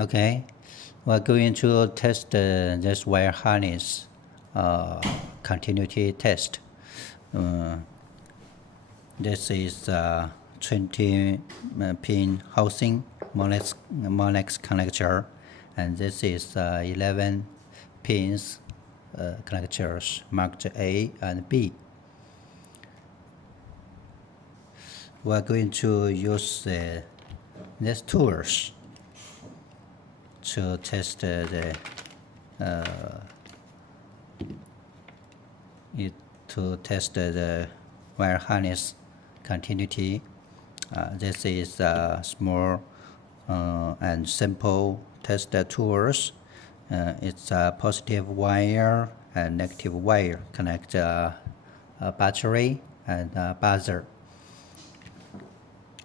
Okay, we're going to test this wire harness continuity test. This is 20 pin housing Molex connector, and this is 11 pins connectors marked A and B. We're going to use these tools to test the wire harness continuity. This is small and simple test tools. It's a positive wire and negative wire connect a battery and a buzzer.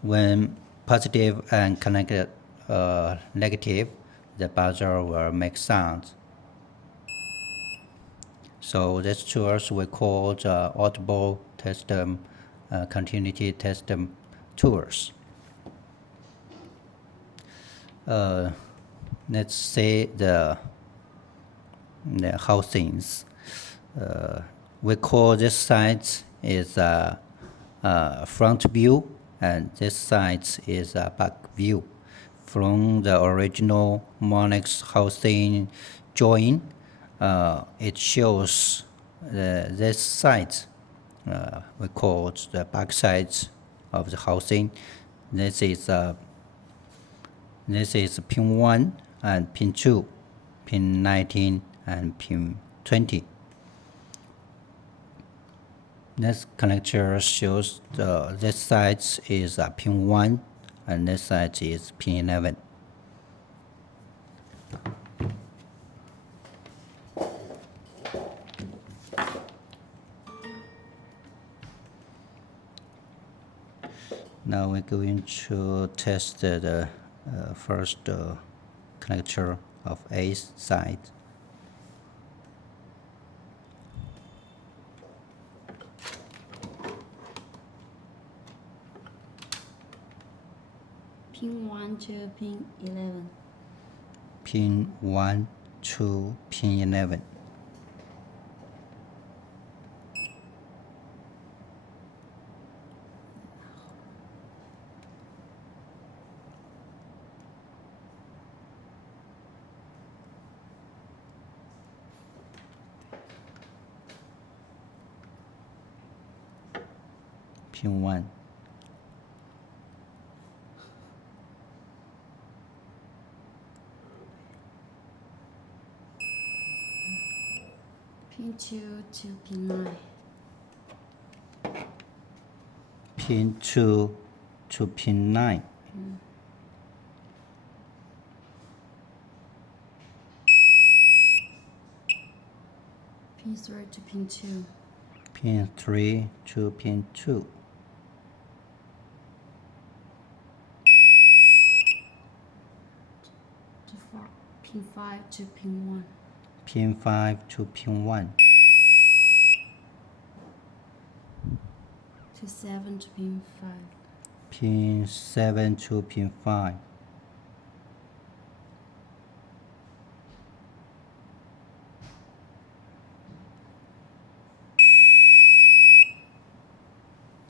When positive and connected negative, the buzzer will make sounds. So these tools we call the audible test continuity test tools. Let's say the housings. We call this side is a front view, and this side is a back view. From the original Molex housing drawing, it shows this side. We call it the back side of the housing. This is pin 1 and pin 2, pin 19 and pin 20. This connector shows this side is pin 1 and this side is pin 11. Now we're going to test the first connector of A side. Pin 1 to pin 11. Pin 1 to pin 11. Pin 1. Pin 2 to pin 9. Pin 2 to pin 9. Pin 3 to pin 2. Pin 3 to pin 2. Pin 5 to pin 1. Pin 5 to pin 1. To 7 to pin 5. Pin 7 to pin 5.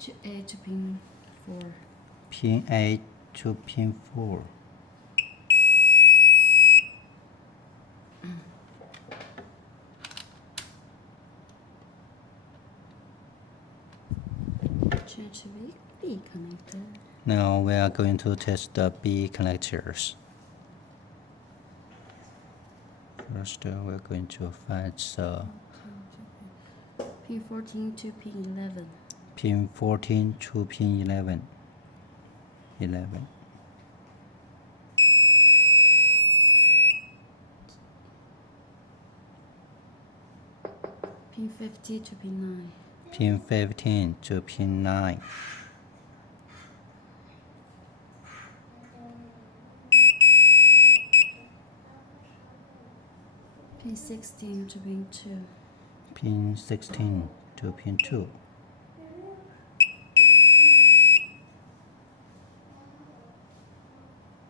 To 8 to pin 4. Pin 8 to pin 4. Change to B connector. Now we are going to test the B connectors. First, we're going to find Pin 14 to pin 11. pin 14 to pin 11. 11. Pin 50 to pin 9. Pin 15 to pin 9. Pin 16 to pin 2. Pin 16 to pin 2.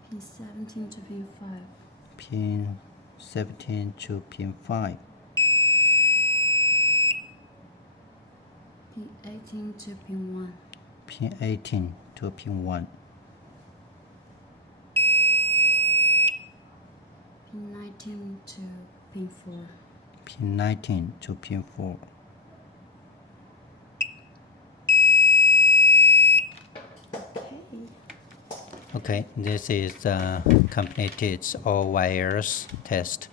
Pin 17 to pin 5. Pin 17 to pin 5. Pin 18 to pin 1. Pin 18 to pin 1. Pin 19 to pin 4. Pin 19 to pin 4. Okay, this is completed all wires test.